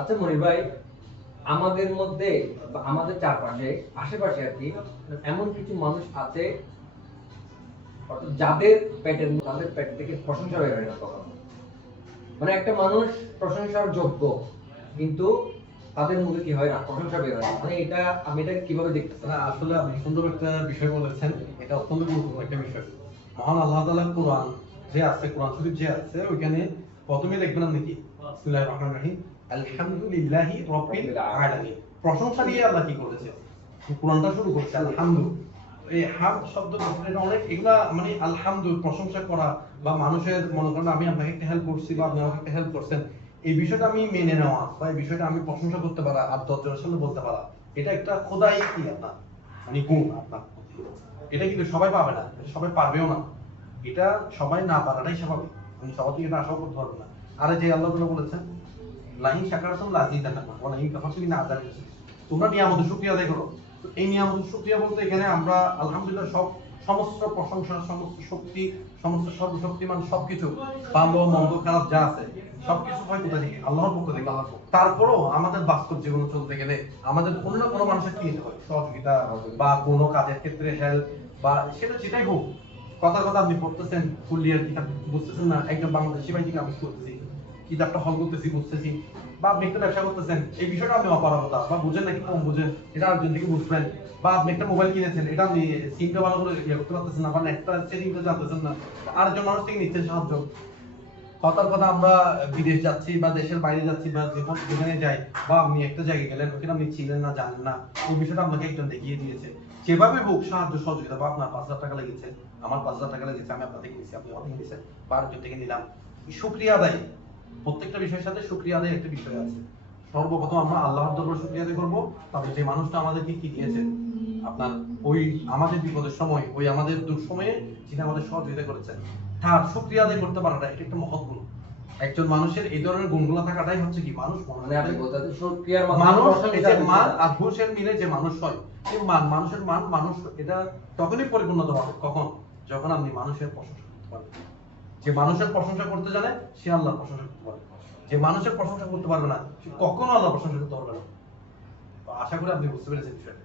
আচ্ছা মনির ভাই, আমাদের মধ্যে বা আমাদের চারপাশে আশেপাশে আর কি এমন কিছু মানুষ আছে অর্থাৎ যাদের পেট থেকে প্রশংসা বের হয় না কখনো। মানে একটা মানুষ প্রশংসার যোগ্য, কিন্তু তাদের মুখে কি হয় না, প্রশংসা বের হয় না। মানে এটা আমি এটা কিভাবে দেখতেছি? না, আসলে আপনি সুন্দর একটা বিষয় বলেছেন। এটা অত্যন্ত গুরুত্বপূর্ণ একটা বিষয়। মহান আল্লাহ তাআলার কোরআন যে আছে, কোরআন শরীফ যে আছে, ওইখানে প্রথমে দেখবেন আপনি কি, বিসমিল্লাহির রহমানির রহিম, আলহামদুলিল্লাহি রাব্বিল আলামিন। প্রশংসা দিয়ে আল্লাহ কি করেছে, কোরআনটা শুরু করছে আলহামদু। এই হামদ শব্দ এটা অনেক, এগুলা মানে আলহামদু প্রশংসা করা, বা মানুষের মনে করেন আমি আপনাকে একটা হেল্প করছি বা আপনি আমাকে একটা হেল্প করছেন, এই বিষয়টা আমি মেনে নেওয়া বা এই বিষয়টা আমি প্রশংসা করতে পারা আর দশজনের সামনে বলতে পারা, এটা একটা খোদাই কি আপনার মানে গুণ আপনার প্রতি। এটা কিন্তু সবাই পাবে না, এটা সবাই পারবেও না। এটা সবাই না পারাটাই স্বাভাবিক, আমি সবার থেকে এটা আশাও করতে পারবো না। আর এই যে আল্লাহ তাআলা বলেছেন লাইন শাকারতুম লাযিদান্নাকুম ওয়া লাইন কাফারতুম ইন আযাবি শাদীদ। তোমরা নিয়ামতের শুকরিয়া আদায় করো। তো এই নিয়ামতের শুকরিয়া বলতে এখানে আমরা আলহামদুলিল্লাহ সব, সমস্ত প্রশংসা, সমস্ত শক্তি, সমস্ত সর্বশক্তিমান সবকিছু, ভালো মন্দ খারাপ যা আছে সবকিছু হয় কোথা থেকে, আল্লাহর পক্ষ থেকে। তারপরও আমাদের বাস্তব জীবনে চলতে গেলে আমাদের কোনো না কোনো মানুষের কি নিতে হয়, সহযোগিতা বা কোনো কাজের ক্ষেত্রে হেল্প, বা সেটা যেটাই হোক। কথার কথা আপনি পড়তেছেন কুলিয়ার কিতাব, বুঝতেছেন না, একজন বাংলাদেশি ভাই থেকে আমি করতেছি, কিতাবটা হল করতেছি, বুঝতেছি। বা আপনি একটা ব্যবসা করতেছেন, এই বিষয়টা আপনি অপারগতা বা বুঝেন নাকি কম বুঝেন, এটা আরেকজন থেকে বুঝবেন। বা আপনি একটা মোবাইল কিনেছেন, এটা আপনি সিমটা ভালো করে ইয়ে করতে পারতেছেন না, বা নেটটা সেটিংটা জানতেছেন না, আরেকজন মানুষ থেকে নিচ্ছেন সাহায্য। কথার কথা আমরা বিদেশ যাচ্ছি বা দেশের বাইরে যাচ্ছি বা যেখানে যাই, বা আপনি একটা জায়গায় গেলেন, ওখানে আপনি ছিলেন না, জানেন না, এই বিষয়টা আপনাকে একজন দেখিয়ে দিয়েছে। যেভাবে হোক সাহায্য সহযোগিতা, বা আপনার 5,000 টাকা লেগেছে, আমার 5,000 টাকা লেগেছে, আমি আপনার থেকে নিয়েছি, আপনি আমার থেকে নিয়েছেন, বা আরেকজন থেকে নিলাম, শুকরিয়া আদায়। প্রত্যেকটা বিষয়ের সাথে শুকরিয়া আদায় একটা বিষয় আছে। সর্বপ্রথম আমরা আল্লাহর দরবারে শুকরিয়া আদায় করবো, তারপরে যে মানুষটা আমাদেরকে কি দিয়েছেন, আপনার ওই আমাদের বিপদের সময়, ওই আমাদের দুঃসময়ে যিনি আমাদের সহযোগিতা করেছেন, তার শুকরিয়া আদায় করতে পারাটা এটা একটা মহৎ গুণ। একজন মানুষের এই ধরনের গুণগুলো থাকাটাই হচ্ছে কি মানুষ। মানে আপনি বলতে চাচ্ছেন শুকরিয়ার মাধ্যমে মানুষ এই যে প্রশংসা মান দিচ্ছেন। আর হুশের মিলে যে মানুষ হয়, এই মানুষের মান, মানুষ এটা তখনই পরিপূর্ণতা পাবে কখন, যখন আপনি মানুষের প্রশংসা করতে পারবেন। যে মানুষের প্রশংসা করতে জানে সে আল্লাহর প্রশংসা করতে পারবে, যে মানুষের প্রশংসা করতে পারবে না সে কখনো আল্লাহর প্রশংসা করতে পারবে না। তো আশা করি আপনি বুঝতে পেরেছেন বিষয়টা।